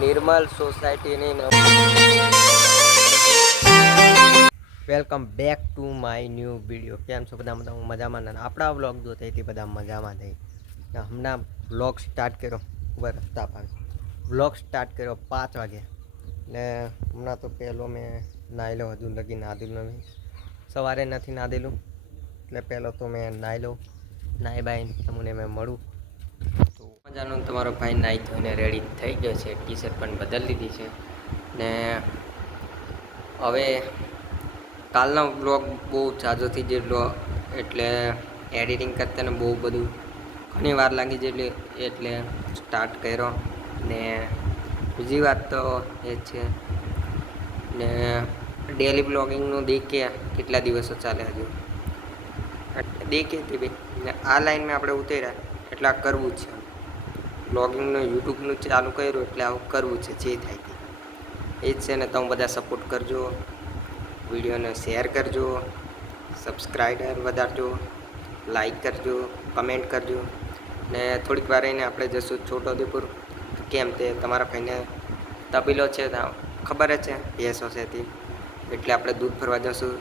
નિર્મલ સોસાયટીની welcome back to my new video. કેમ છો બધા બધા હું મજામાં ના આપણા વ્લોગ જો તેથી બધા મજામાં થઈ. હમણાં વ્લોગ સ્ટાર્ટ કર્યો. ઊભા રસ્તા પર વ્લોગ સ્ટાર્ટ કર્યો પાંચ વાગે. ને હમણાં તો પહેલો મેં નાહી લો હજુ લગી નાધેલું નહીં સવારે નથી નાધેલું એટલે પહેલો તો મેં નાહી લો નાહી બાઈ તમને મેં મળું. મજાનો તમારો ભાઈ નાહી ધોઈને રેડી થઈ ગયો છે. ટી શર્ટ પણ બદલી લીધી છે. ને હવે કાલનો બ્લોગ બહુ ઝાઝો થઈ જેટલો એટલે એડિટિંગ કરતાને બહુ બધું ઘણી વાર લાગી જેટલી એટલે સ્ટાર્ટ કર્યો. ને બીજી વાત તો એ છે ને ડેલી બ્લોગિંગનું દેખીએ કેટલા દિવસો ચાલે હજુ? દેખીએ તે બી ને આ લાઈનમાં આપણે ઉતર્યા. એટલા કરવું જ છે. બ્લોગિંગનું યુટ્યુબનું ચાલુ કર્યું એટલે આવું કરવું છે, જે થાય તે. એ જ છે ને, તમે બધા સપોર્ટ કરજો, વિડીયોને શેર કરજો સબસ્ક્રાઈબર વધારજો લાઈક કરજો કમેન્ટ કરજો. ને થોડીક વાર રહીને આપણે જઈશું છોટોદેપુર કેમ તે, તમારા ભાઈને તબીલો છે ખબર જ છે ભેંસો છે તે. એટલે આપણે દૂધ ભરવા જઈશું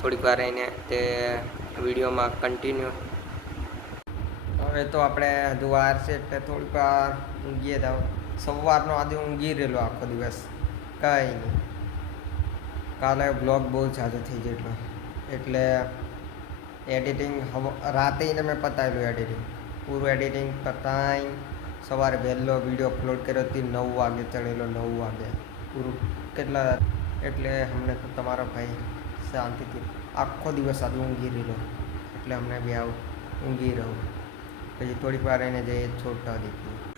થોડીક વાર રહીને તે વિડીયોમાં કન્ટિન્યુ હવે તો આપણે હજુ વાર છે એટલે થોડીક વાર ઊંઘીએ જાવ સવારનો આજે ઊંઘી રહેલો આખો દિવસ. કંઈ નહીં. કાલે બ્લોગ બહુ ઝાઝો થઈ જેટલો એટલે એડિટિંગ રાતે મેં પતાવેલું એડિટિંગ પૂરું એડિટિંગ પતાવી સવારે વહેલો વીડિયો અપલોડ કર્યો હતી નવ વાગે ચડેલો, નવ વાગે. પૂરું કેટલા એટલે અમને તો તમારો ભાઈ શાંતિથી આખો દિવસ આજે ઊંઘી રહેલો. એટલે અમને બી આવું ઊંઘી રહું. પછી થોડીક વાર એને જઈએ છોડતા દીધી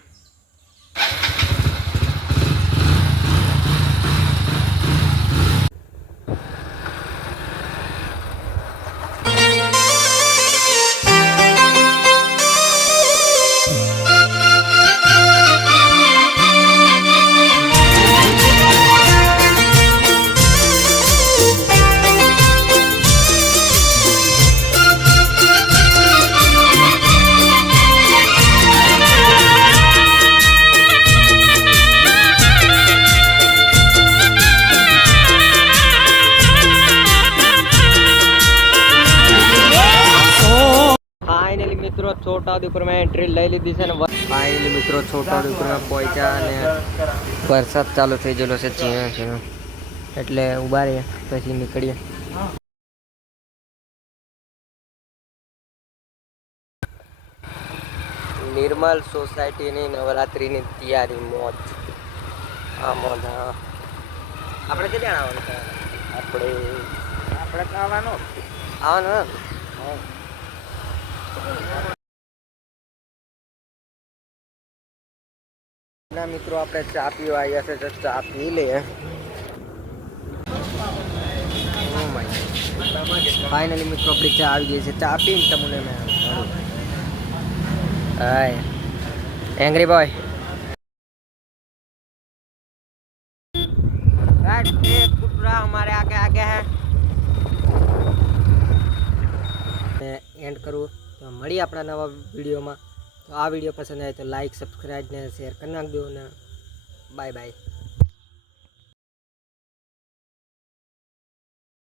મિત્રો ઉપર મેં એન્ટ્રી લઈ લીધી છે ને ફાઇનલી મિત્રો છોટાદ ઉપર મેં પહોંચ્યા અને વરસાદ ચાલુ થઈ ગયેલો છે ઝીણો ઝીણો. એટલે ઊભા રહીએ પછી નીકળીએ. નિર્મલ સોસાયટીની નવરાત્રિની તૈયારી મોજ. આ મોજ હા. આપણે કેટલી આવવાનું? આપણે આપણે તો આવવાનું આવવાનું હા. ના મિત્રો આપણે ચા પીવા આવ્યા છે તો ચા પી લઈએ ફાઇનલી મિત્રો આપણી ચા આવી ગઈ છે ચા પીને તમને મેં મળું હાય એંગ્રી બોય हमारे आगे आगे है એન્ડ કરું મળીએ આપણા નવા વિડીયોમાં. તો આ વીડિયો પસંદ આવે તો લાઇક સબસ્ક્રાઈબ ને શેર કરી નાખજો ને બાય બાય